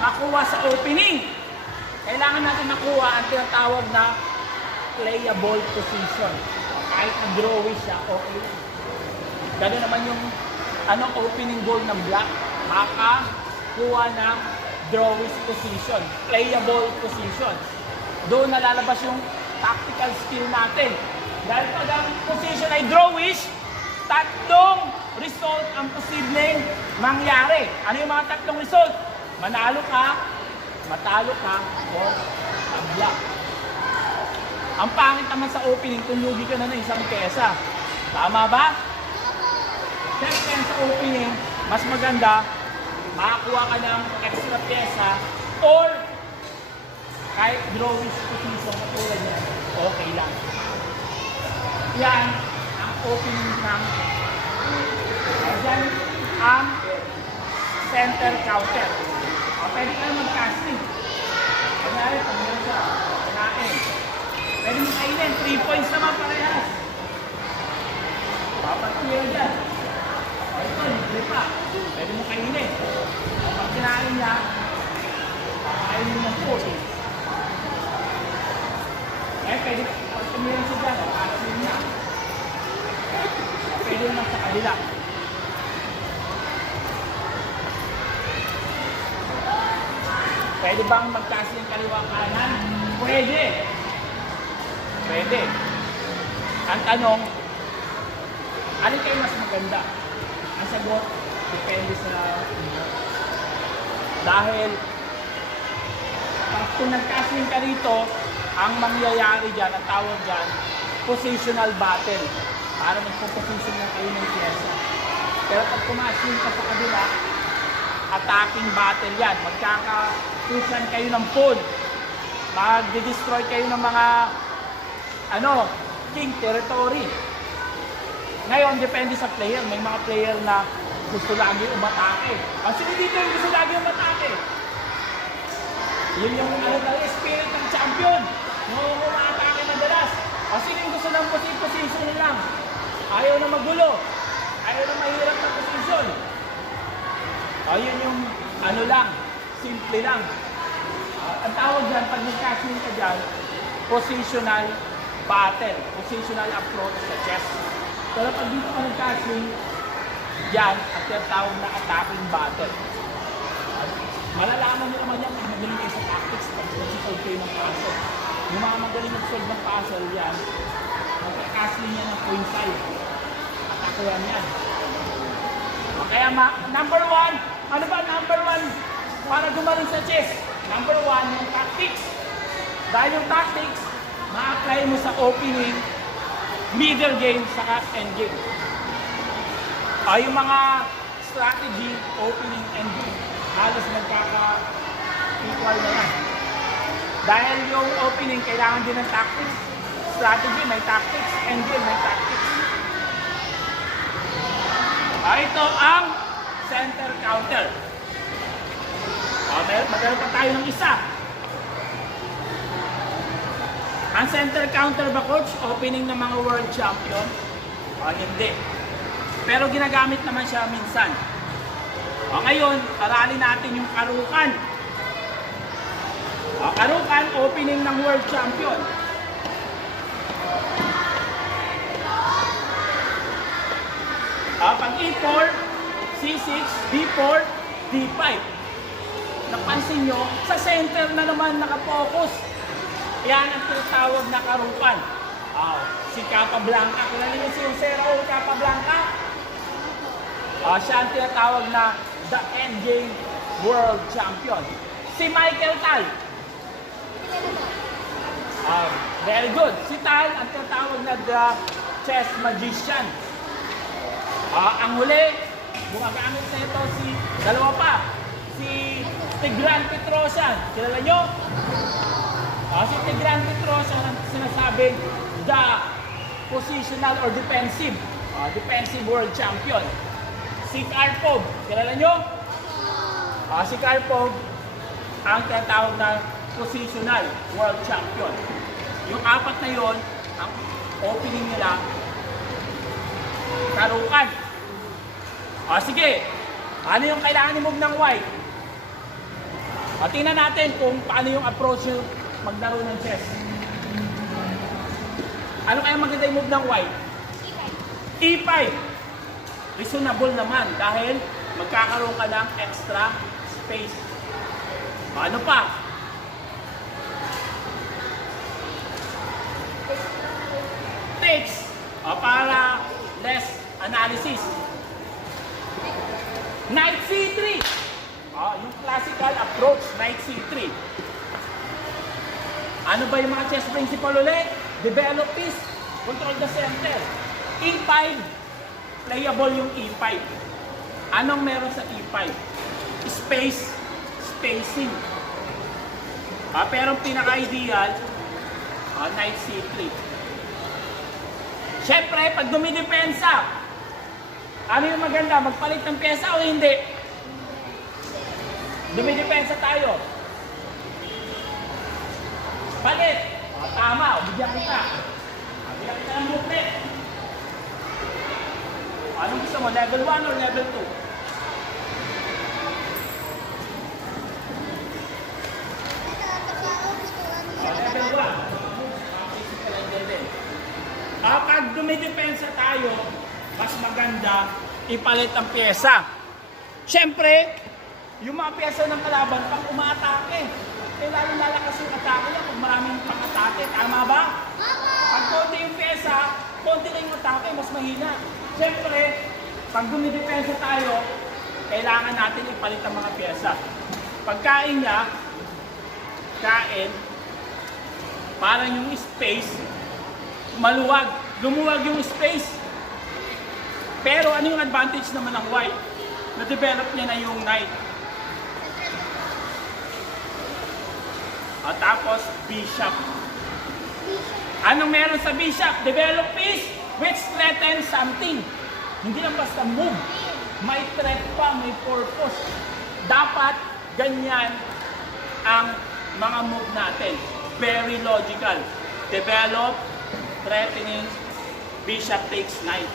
makuha sa opening. Kailangan natin makuha ang tinatawag na playable position. Kahit na-drawy siya, okay. Gano'n naman yung opening goal ng black. Makakuha ng drawish position, playable position. Doon nalalabas yung tactical skill natin. Dahil pag ang position ay drawish, tatlong result ang posibleng mangyari. Ano yung mga tatlong result? Manalo ka, matalo ka, or tabla. Ang pangit naman sa opening kung lugi ka na ng isang pyesa. Tama ba? Siyempre sa opening, mas maganda, makakuha ka ng extra pyesa or kahit drawish position katulad yan, okay lang. Yan ang opening ng yan ang center counter. Pwede ka naman casting. Kanyari, pag meron siya, kanain. Pwede mo kainin, 3 points naman parehas. Papatuloy dyan. O ito, libre pa. Pwede mo kainin. Pag kinain niya, kakainin mo ng 4. Pwede, pag tumirin siya dyan, kakainin niya. Pwede naman sa kabila. Pwede bang magkasi yung kaliwa kanan? Pwede. Pwede. Ang tanong, alin kayo mas maganda? Ang sagot, depende sa dahil kung nagkasling ka rito, ang mangyayari dyan, ang tawag dyan, positional battle. Para magpo-position na kayo ng pyesa. Pero pag kumasling ka sa kabila, attacking battle yan. Magkaka-pusan kayo ng pawn. Mag-destroy kayo ng mga king territory. Ngayon, depende sa player. May mga player na gusto lagi umatake. Kasi dito yung gusto lagi umatake. Yun yung spirit ng champion. Yung umatake madalas. Kasi yung gusto ng position lang. Ayaw na magulo. Ayaw na mahirap na position. Ayun yung simple lang. Ang tawag dyan, pag nag-casting ka dyan, positional battle, positional approach sa chess. Pero pag dito ka nag-casting, yan, at yung tawag na attacking battle. Malalaman nyo naman yan, pag magaling kayo sa tactics, pag nag-solve kayo ng puzzle. Yung mga magaling mag-solve ng puzzle, yan, magka-casting yan ng point side. Atakuan yan. Kaya number 1, ano ba number 1 para gumaling sa chess? Number 1, yung tactics. Dahil yung tactics, ma-apply mo sa opening, middle game, saka end game. Yung mga strategy, opening, end game, halos magkaka-equal na yan. Dahil yung opening, kailangan din ng tactics. Strategy, may tactics. End game, may tactics. Ito ang center counter. Magkaroon pa tayo ng isa. Ang center counter ba, coach? Opening ng mga world champion? Hindi. Pero ginagamit naman siya minsan. Ngayon, aralin natin yung karukan. Karukan, opening ng world champion. Pag E4, C6, D4, D5. Napansin nyo, sa center na naman nakapokus. Yan ang tinatawag na karukan. Si Capablanca. Kilala niyo si Jose Raul Capablanca? Siya ang tinatawag na the endgame world champion. Si Michael Tal. Very good. Si Tal ang tinatawag na the chess magician. Ang huli, gumagamit na ito dalawa pa. Si Tigran Petrosian. Kilala nyo? Si Tigran Petrosian ang sinasabing the positional or defensive. Defensive world champion. Si Karpov. Kilala nyo? Si Karpov ang tinatawag na positional world champion. Yung apat na yon, ang opening nila, karukan. Sige. Ano yung kailangan i-move ng white? Tingnan natin kung paano yung approach yung maglaro ng chess. Ano kaya maganda yung move ng white? E5. Reasonable naman dahil magkakaroon ka ng extra space. Ano pa? Takes. Para less analysis. Knight C3. Yung classical approach, Knight C3. Ano ba yung mga chess principle ulit? Develop piece, control the center. E5, playable yung E5. Anong meron sa E5? Space, spacing. Pero ang pinaka-ideal, Knight C3. Siyempre, pag dumidepensa, ano yung maganda? Magpalit ng pyesa o hindi? Dumidepensa tayo. Palit. Tama. Bigyan kita. Bigyan kita ng booklet. Anong gusto mo? Level 1 or level 2? Level 1. Pag dumidepensa tayo, mas maganda ipalit ang pyesa. Siyempre, yung mga pyesa ng kalaban pang umaatake. Lalo lalakas yung atake niya kung maraming pang-atake. Tama ba? Pag konti yung pyesa, konti lang yung atake, mas mahina. Siyempre, pag dumidepensa tayo, kailangan natin ipalit ang mga pyesa. Pagkain niya, kain, parang yung space, maluwag, lumuwag yung space. Pero ano yung advantage naman ng white? Na-develop niya na yung knight. At tapos, bishop. Anong meron sa bishop? Develop piece which threatens something. Hindi lang basta move. May threat pa, may purpose. Dapat ganyan ang mga move natin. Very logical. Develop, threatening, bishop takes knight.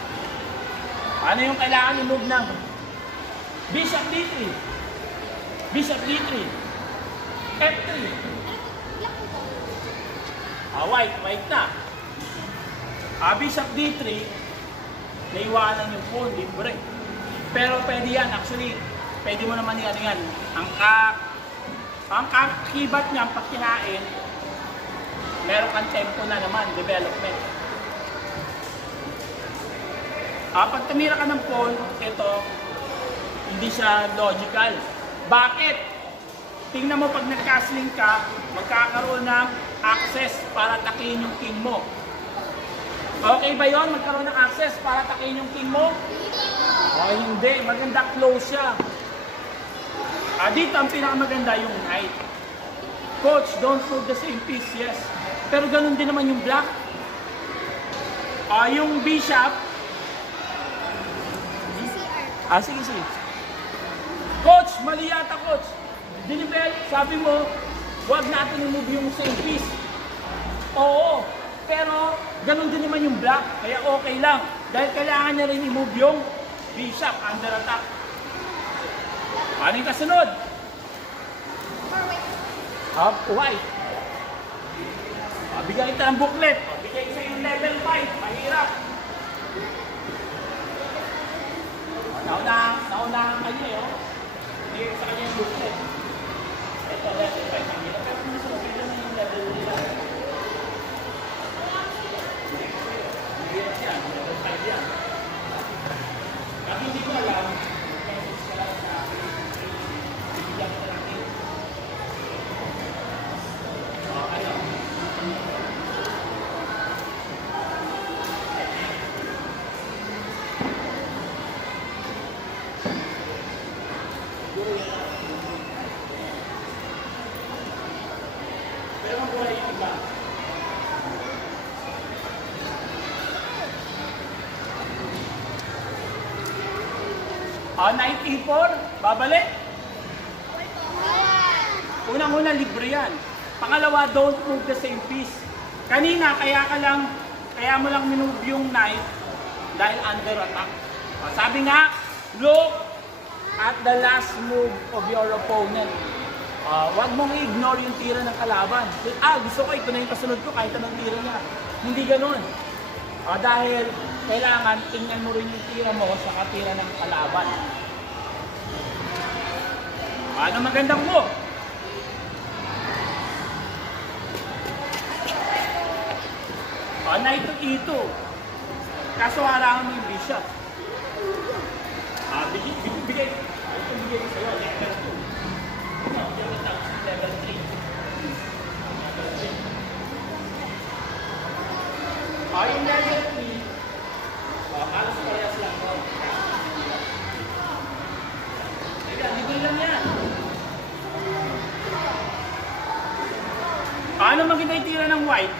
Ano yung kailangan i-move ng bishop D3? Bishop D3. F3. White na. Bishop D3, naiwanan yung pawn, libre. Pero pwede yan, actually, pwede mo naman yan. Ang kakibat niya, pag kinain, meron kang tempo na naman, development. Pag tumira ka ng pawn, ito, hindi siya logical. Bakit? Tingnan mo pag nag-castling ka, magkakaroon ng access para takihin yung king mo. Okay ba yon? Magkaroon ng access para takihin yung king mo? Hindi. Maganda close siya. Dito ang pinakamaganda yung knight. Coach, don't move the same piece. Yes. Pero ganun din naman yung black. Yung bishop. Sige. Coach, mali yata, coach. Dinibel, sabi mo, huwag natin i-move yung same piece. Oo, pero ganun din naman yung black, kaya okay lang. Dahil kailangan niya rin i-move yung bishop under attack. Ano yung kasunod? White. Bigyan kita ng booklet. Bigyan sa yung level 5. Mahirap. Naunahan kayo eh. Bigyan sa kanya yung booklet. Ito level 5. Mahirap. Pero kung gusto mo, bigyan na yung level nila. Bigyan siya. Level 5 yan. At hindi ko alam, message ka lang sa akin. Bigyan kita lang ito. Ayaw. Pero ang buhay yung iba. Knight E4, babalik. Unang-una, libre yan. Pangalawa, don't move the same piece. Kanina, kaya mo lang minove yung knight dahil under attack. Sabi nga, look at the last move of your opponent. Huwag mong i-ignore yung tira ng kalaban. Gusto ko, ito na yung kasunod ko kahit anong tira niya. Hindi ganun. Dahil kailangan tingnan mo rin yung tira mo sa katira ng kalaban. Ano magandang mo? Knight to E2. Kaso harangan mo yung bishop. Bigay. Ito bigay ko sa'yo. Level 2. No, level 3. Yung level 3, halos parehas lang mo. Teka, libre lang yan. Ano maganda yung tira ng white?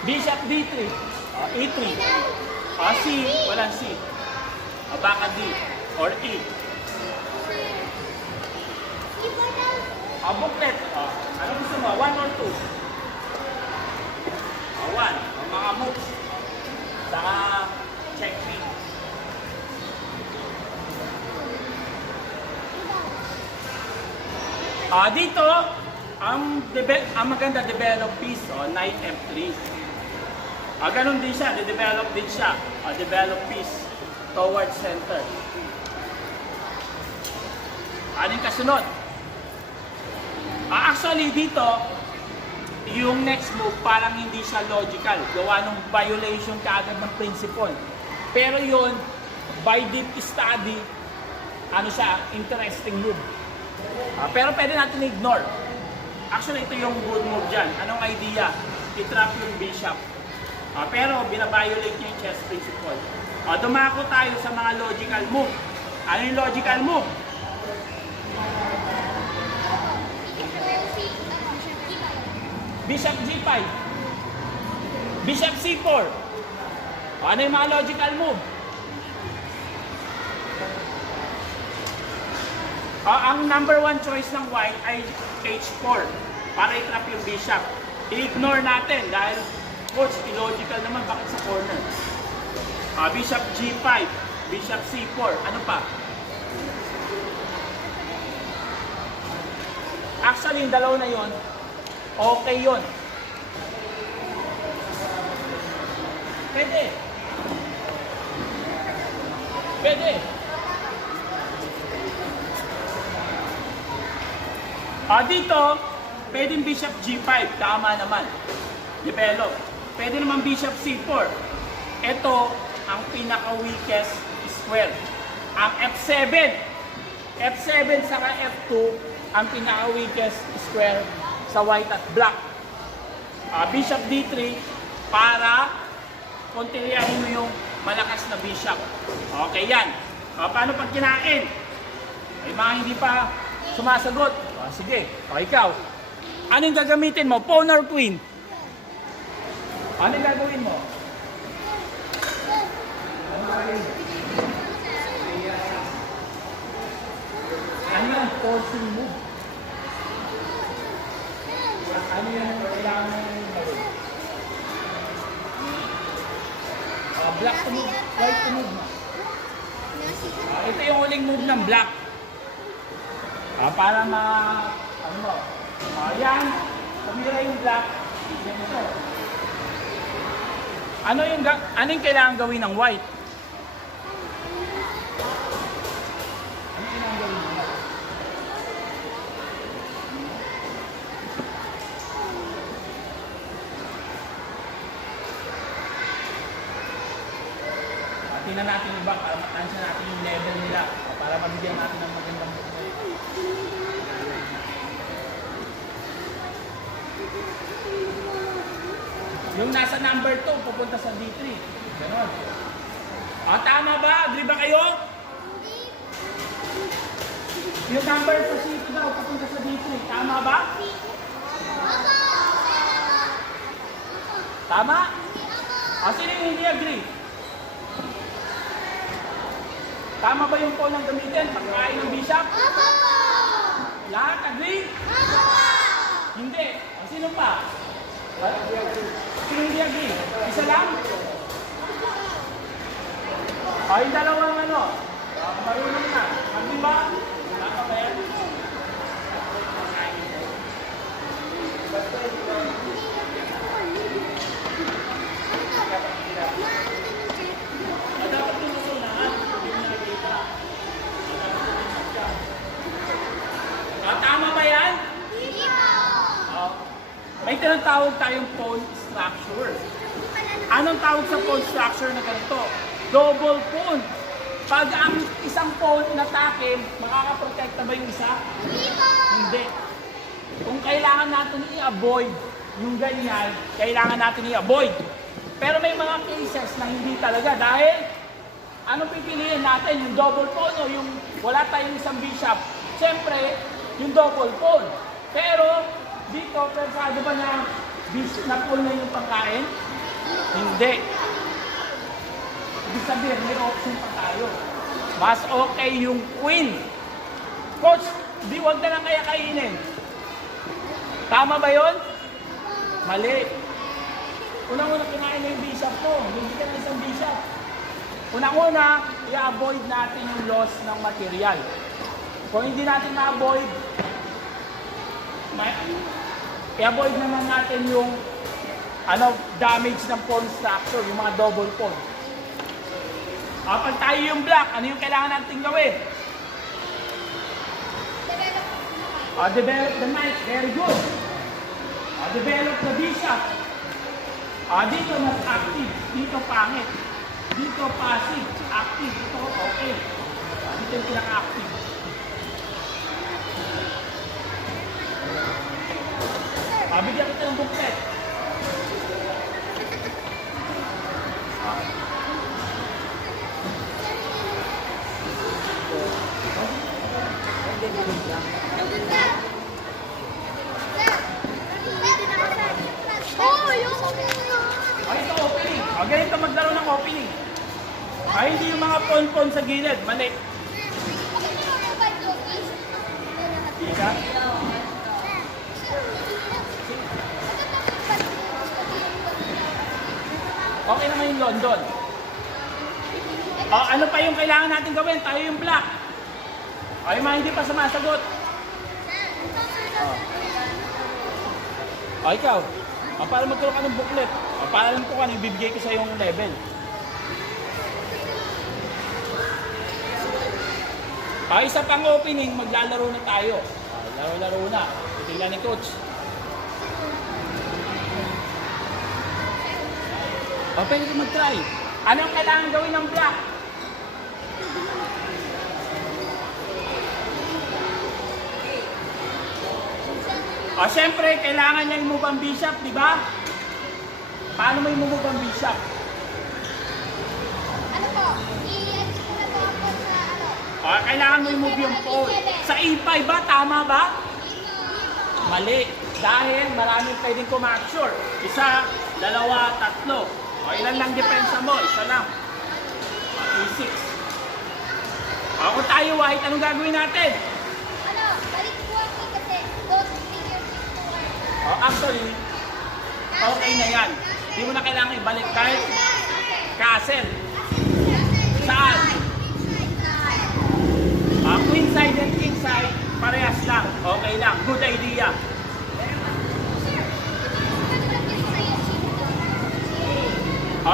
Bishop D3. E3. C, walang C. Baka D or E. Booklet. Ano gusto mo? 1 or 2? 1. Mga moves. Saka checkmate. Dito, ang maganda develop piece, knight F3. Ganun din siya, de-develop din siya. Develop piece towards center. Ano yung kasunod? Actually dito, yung next move parang hindi siya logical. Gawa ng violation kaagad ng principle. Pero yun, by deep study, ano siya, interesting move. Pero pwede natin ignore. Actually, ito yung good move dyan. Anong idea? I-trap yung bishop. Pero binabiolate niya yung chess principle. Dumako tayo sa mga logical move. Ano yung logical move? Bishop G5. Bishop C4. Ano yung mga logical move? Ang number 1 choice ng white ay H4 para i-trap yung bishop. I-ignore natin dahil coach, illogical naman bakit sa corner. Bishop G5, Bishop C4, ano pa? Actually, yung dalaw na yon, okay yon. Pwede. Pwede. Dito, pwedeng Bishop G5, tama naman. Develop. Pwede naman Bishop C4. Ito, ang pinaka-weakest square. Ang F7. F7 saka F2, ang pinaka-weakest square sa white at black. Bishop D3, para kontinyahin mo yung malakas na bishop. Okay yan. Paano pag kinain? May mga hindi pa sumasagot. Sige, ikaw. Anong gagamitin mo? Pawn or queen? Anong gagawin mo? Ano yung forcing move? Ano yung kailangan mo gawin? Black to move, white to move. Ito yung huling move ng black. Para ano mo? Yan, pumira yung black. Yan ito. Ano yung kailangan gawin ng white? Ano kailangan gawin ng white? Tingnan natin iba para matansya natin yung level nila. Para mabigyan natin ng magandang yung nasa number 2, pupunta sa D3. Ganon. Tama ba? Agree ba kayo? Yung number sa C2 daw, pupunta sa D3. Tama ba? Tama? Sino yung hindi agree? Tama ba yung pawn ang gamitin? Pagkain ng bishop? Lahat agree? Hindi. Sino pa? Sino hindi agree? Isa lang? Yung dalawang marunong na. Agree ba? tinatawag tayong pawn structure. Anong tawag sa pawn structure na ganito? Double pawn. Pag ang isang pawn inatake, makakaprotekta ba yung isa? Hindi. Kung kailangan natin i-avoid yung ganyan, kailangan natin i-avoid. Pero may mga cases na hindi talaga dahil anong pipiliin natin? Yung double pawn o yung wala tayong isang bishop? Siyempre, yung double pawn. Pero dito, pensado ba na bishop na pawn na yung pangkain? Hindi. Ibig sabihin, may option pa tayo. Mas okay yung queen. Coach, wag na lang kaya kainin. Tama ba yun? Mali. Unang-una kinain na yung bishop ko. Hindi ka na isang bishop. Unang-una, i-avoid natin yung loss ng material. Kung hindi natin ma-avoid, i-avoid naman natin yung damage ng pawn structure, yung mga double pawn. Kapag tayo yung black, ano yung kailangan natin gawin? Develop the knight, very good. Develop the bishop. Dito mas active, dito pangit. Dito passive, active, dito okay. Dito yung pinaka-active. Bigyan kita ng booklet. Ito opening. Ganito maglaro ng opening. Hindi yung mga pon-pon sa gilid. Mali. Isa? Okay naman yung London. Ano pa yung kailangan natin gawin? Tayo yung black. Yung mga hindi pa sumasagot. Ikaw. Para magkaroon ka ng booklet. Para alam ko kung ano ibibigay ko sa yung level. Isa pang opening, maglalaro na tayo. Laro-laro na. Titingnan ni coach. Pwede ko mag-try. Anong kailangan gawin ng black? Siyempre, kailangan niya i-move ang bishop, di ba? Paano mo i-move ang bishop? Ano po? I-edit ko na po ako sa Kailangan mo i-move yung pawn. Sa E5 ba? Tama ba? Mali. Dahil maraming pwedeng kumakture. Isa, dalawa, tatlo. Ilan lang depensa mo? Isa lang. E6. Kung tayo white, anong gagawin natin? Balik po ako kasi those figures to work. Actually, okay na yan. Hindi mo na kailangan ibalik dahil castle. Saan? Queen side and king side, parehas lang. Okay lang. Good idea.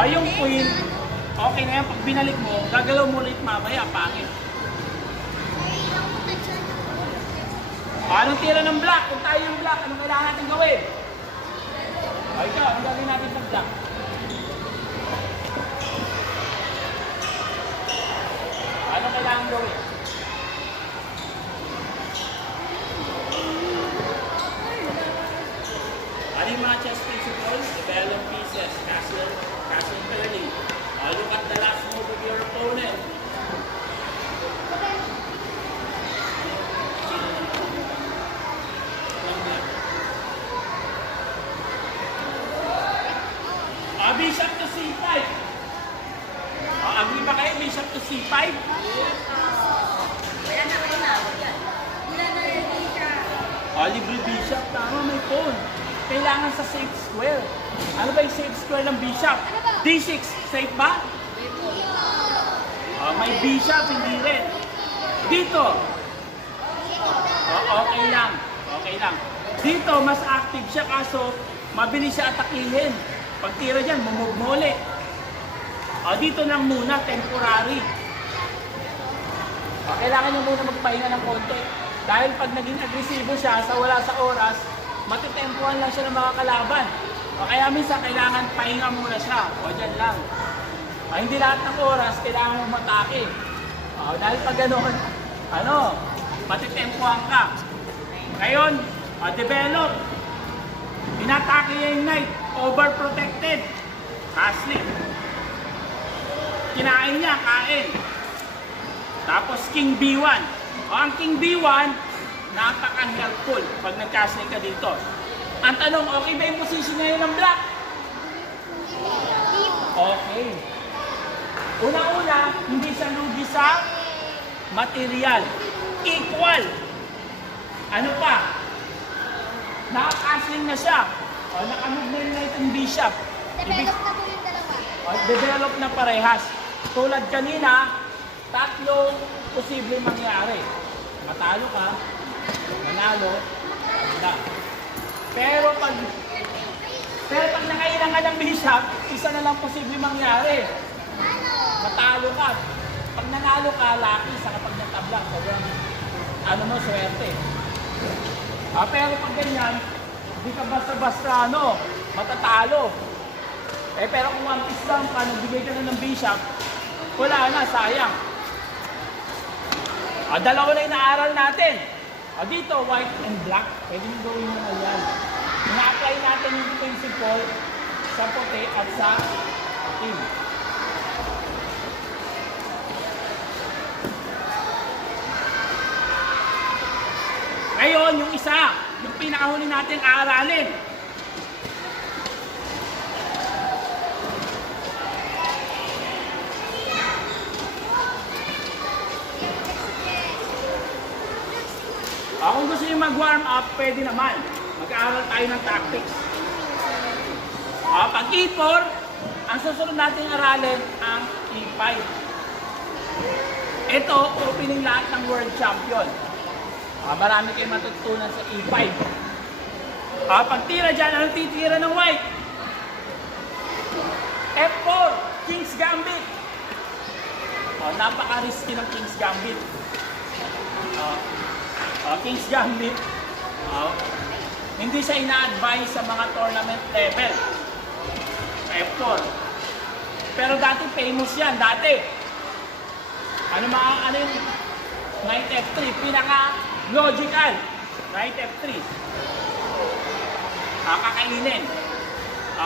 Yung queen, okay na yan. Pag binalik mo, gagalaw mo ulit mamaya, pangit. Anong tira ng black? Kung tayo yung black, anong kailangan natin gawin? Ikaw, anong gagawin natin sa black? Anong kailangan gawin? Ano yung mga chess principles? Develop pieces, castle early. Look at the last move of your opponent. Bishop to C5. Agree ba kayo? Bishop to C5? Libre bishop. Tama, may pawn. Kailangan sa safe square. Ano ba yung safe square ng bishop? D6. Safe ba? May bishop, hindi rin. Dito. Okay lang. Okay lang. Dito, mas active siya kaso mabilis siya atakihin. Pag tira dyan, mumove mo ulit. Dito lang muna, temporary. Kailangan nyo muna magpahinga ng konti. Dahil pag naging agresibo siya, sa wala sa oras, matitempuhan lang siya ng mga kalaban. O kaya minsan kailangan pahinga muna siya. O dyan lang. Hindi lahat ng oras kailangan mo matake. Dahil pag gano'n, matitempuhan ka. Ngayon, develop. Pinatake niya yung knight. Overprotected. Hasling. Kinain niya, kain. Tapos King B1. Ang King B1, napaka-helpful pag nag-castling ka dito. Ang tanong, okay ba yung position ngayon ng black? Okay. Una-una, hindi siya lugi sa material. Equal. Ano pa? Naka-castling na siya. Nakamove na yung knight and bishop. Develop na po yung dalawa. Develop na parehas. Tulad kanina, tatlong posible mangyari. Matalo ka, manalo, wala. Pero pag nakailang ka ng bishop, isa na lang posible mangyari. Matalo ka. Pag nanalo ka, lucky sa kapag natabla. Sobrang, swerte. Pero pag ganyan, hindi ka basta-basta, matatalo. Pero kung one piece lang ka, nagbigay ka na ng bishop, wala na, sayang. Dalawa na inaaral natin. Dito, white and black. Pwede nyo gawin mo na yan. Ina-apply natin yung principle sa puti at sa team. Ngayon, yung isa, yung pinakahuli natin aaralin. Kung gusto nyo mag-warm up, pwede naman. Mag-aaral tayo ng tactics. Pag E4, ang susunod natin aralin ang E5. Ito, opening lahat ng world champion. Marami kayong matutunan sa E5. Pag tira dyan, anong titira ng white? F4, King's Gambit. Napaka-risky ng King's Gambit. King's Gambit, hindi siya ina-advise sa mga tournament level. F4. Pero dati famous yan, dati. Ano yung Knight F3? Pinaka-logical. Knight F3. Kakainin.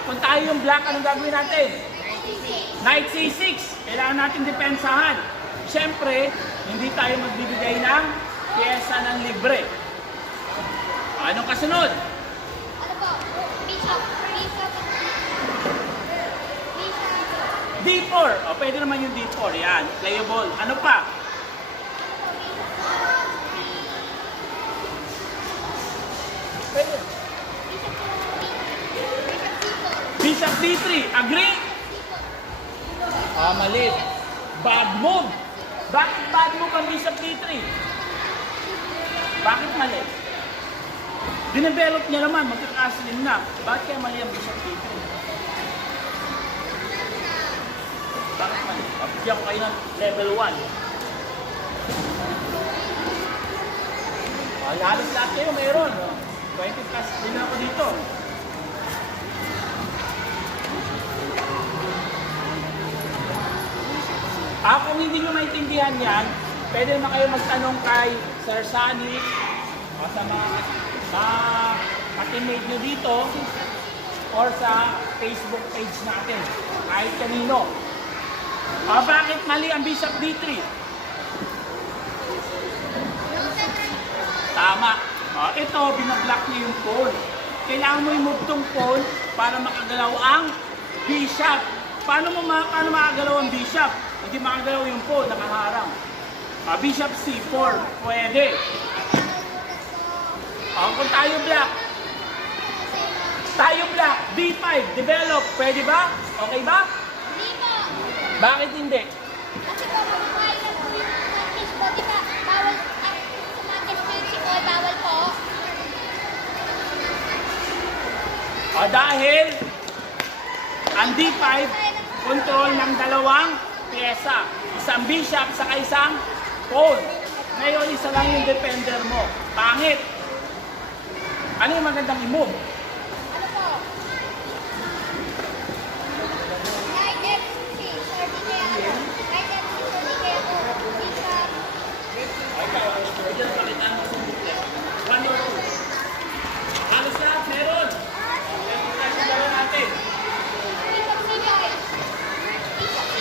Kung tayo yung black, anong gagawin natin? Knight C6. Kailangan natin depensahan. Siyempre, hindi tayo magbibigay ng pyesa ng libre. Anong kasunod? Ano po? Bishop. D4. Pwede naman yung D4. Yan. Playable. Ano pa? Pwede. Bishop D3. Agree? Mali. Bad move. Bakit bad move ang Bishop D3? Bakit mali? Dinevelop niya naman, magkakaslim na. Bakit kaya mali ang Bishop D3? Bakit mali? Bigyan ko kayo ng level 1. Halos lahat kayo mayroon. 20 plus din ako dito. Kung hindi nyo maintindihan yan, pwede naman kayo magtanong kay Sir Sunny o sa mga ka-teammate nyo dito or sa Facebook page natin, kahit kanino. Bakit mali ang Bishop D3? Tama. Ito, binablock niya yung pawn. Kailangan mo i-move tong pawn para makagalaw ang bishop. Paano makagalaw ang bishop? Hindi makagalaw yung pawn, nakaharang. Bishop C4, pwede. Kung tayo black, D5, develop, pwede ba? Okay ba? Hindi po. Bakit hindi? Kasi po, mabuhay na po yung practice po. Di ba, bawal, sa mga guest po, bawal po. Dahil ang D5, control ng dalawang pyesa. Isang bishop sa isang pawn. Ngayon, isa lang yung defender mo. Pangit. Ano yung magandang i-move? Ano po? Knight F6, or di kaya ano? Knight F6, or di kaya po? Bishop. Okay, pwede na palitan mo sa bukle. 1 or 2. Halos lahat, meron. Kasi gawin natin. Bishop C5.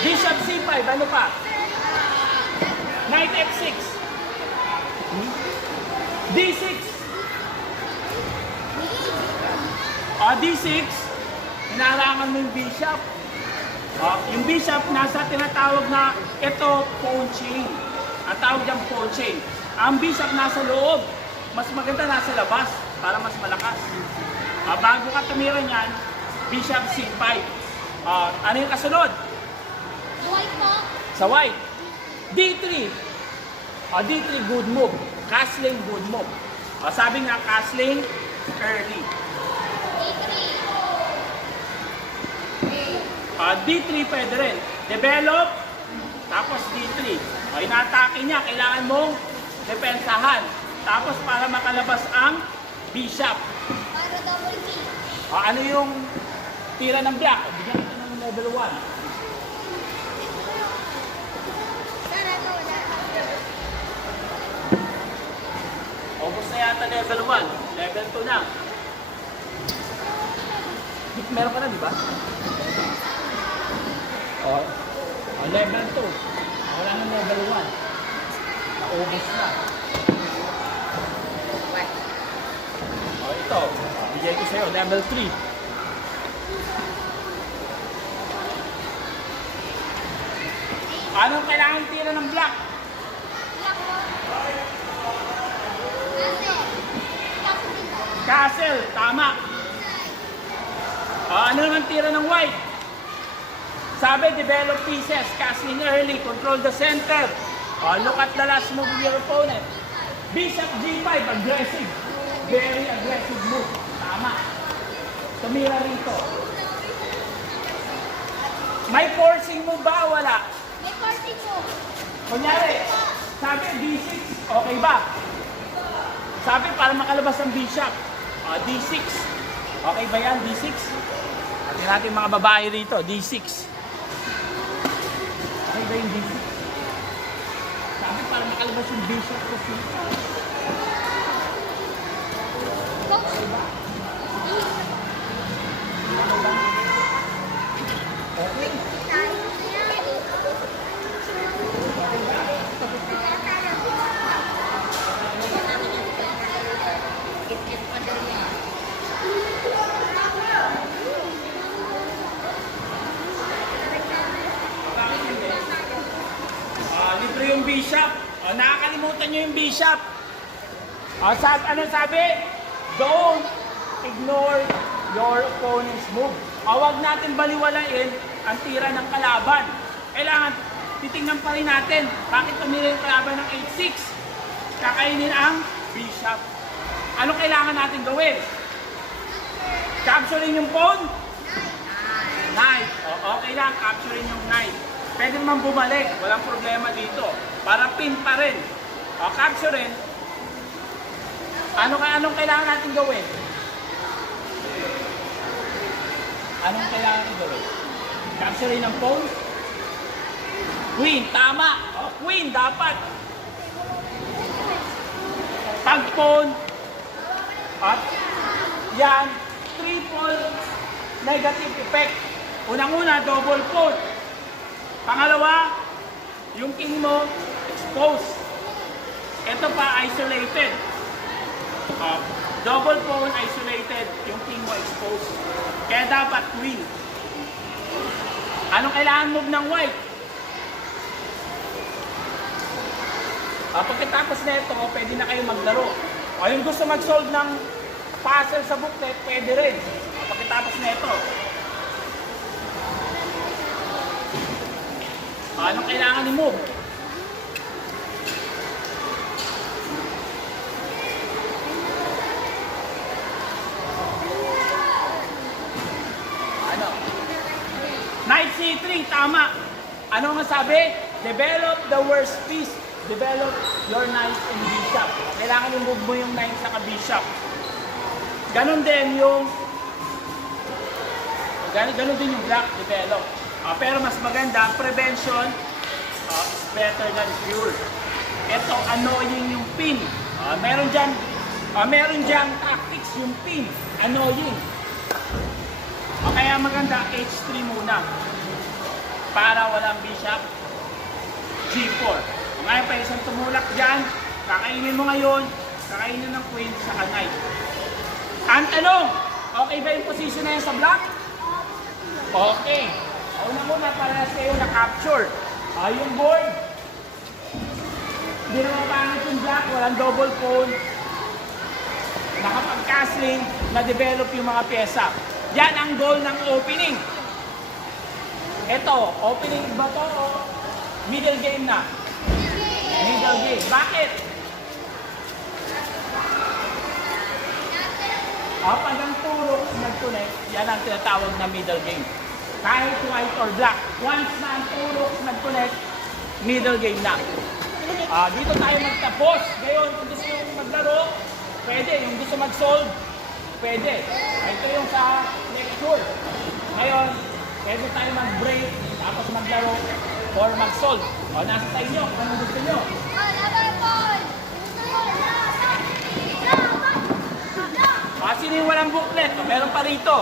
Bishop C5, ano pa? Knight F6. D6. D6, hinarangan mo yung bishop. Yung bishop nasa tinatawag na ito, pawn chain. Ang tawag dyan pawn chain. Ang bishop nasa loob. Mas maganda nasa labas para mas malakas. Bago ka tumira niyan, bishop C5. Ano yung kasunod? White po. Sa white. D3. D3, good move. Castling, good move. Sabi nga, castling, early. D3 pwede rin. Develop, tapos D3. Inaatake niya, kailangan mong depensahan. Tapos para makalabas ang bishop. Para double B. Ano yung tira ng black? Bigyan ito ng level 1. Sana to, wala. Ubus na yata level 1. Level 2 na. Meron ka na, di ba? Level 2. Wala na level 1. Naubos na. Ito. Bigay ko sa'yo. Level 3. Anong kailangan tira ng black? Black po. Kasi, dito. Castle. Tama. Ano naman tira ng white? Sabi, develop pieces, castling early, control the center. Look at the last move of your opponent. Bishop G5, aggressive. Very aggressive move. Tama. Tumira rito. May forcing move ba o wala? May party po. Kunyari, sabi D6, okay ba? Sabi para makalabas ang bishop. D6. Okay ba yan, D6? Atin natin mga babae rito, D6. Okay ba yung D6? Sabi para makalabas yung bishop ko siya. Coach. Okay. Libre yung bishop. Nakakalimutan nyo yung bishop. Ano sabi? Don't ignore your opponent's move. Huwag natin baliwalain ang tira ng kalaban. Kailangan titingnan pa rin natin bakit tumira yung kalaban ng 8-6. Kakainin ang bishop. Ano kailangan natin gawin? Capturein yung pawn? Knight. Okay lang, capturein yung knight. Pwede naman bumalik, walang problema dito. Para pin pa rin. Capturein. Anong kailangan natin gawin? Anong kailangan natin gawin? Capturein ng pawn? Queen, tama. Queen, dapat. Pag pawn, at yan, triple negative effect. Unang-una, double pawn. Pangalawa, yung king mo, exposed. Ito pa, isolated. Double pawn, isolated. Yung king mo, exposed. Kaya dapat queen. Anong kailangan move ng white? Pagkatapos na ito, pwede na kayo maglaro. Yung gusto mag-solve ng puzzle sa booklet, pwede rin. Pagkatapos na ito. Anong kailangan i-move? Ano? Knight C3, tama. Ano nga sabi? Develop the worst piece. Develop your knight and bishop. Kailangan i-move mo yung knight sa bishop. Ganon din yung ganon din yung black develop. Pero mas maganda, prevention is better than cure. Ito, annoying yung pin. Meron dyan tactics yung pin. Annoying. Kaya maganda, H3 muna. Para walang bishop, G4. Ngayon pa isang tumulak dyan, kakainin mo ngayon, kakainin ng queen sa knight. Ang tanong, okay ba yung position na yan sa black? Okay. Una-una para sa iyo na-capture. Yung board, hindi naman pangit yung black, walang double pawn. Nakapag-castling, na-develop yung mga pyesa. Yan ang goal ng opening. Ito, opening ba to o middle game na? Middle game. Bakit? Pag ang turok nag-connect, yan ang tinatawag na middle game. Kahit white or black. Once na ang turok nag-connect, middle game na. Dito tayo magtapos. Ngayon, kung gusto nyo maglaro, pwede. Yung gusto mag-solve, pwede. Ito yung sa lecture. Ngayon, pwede tayo mag-break, tapos maglaro, or mag-solve. Nasa sa inyo, anong gusto nyo? Sino yung walang booklet? Meron pa rito.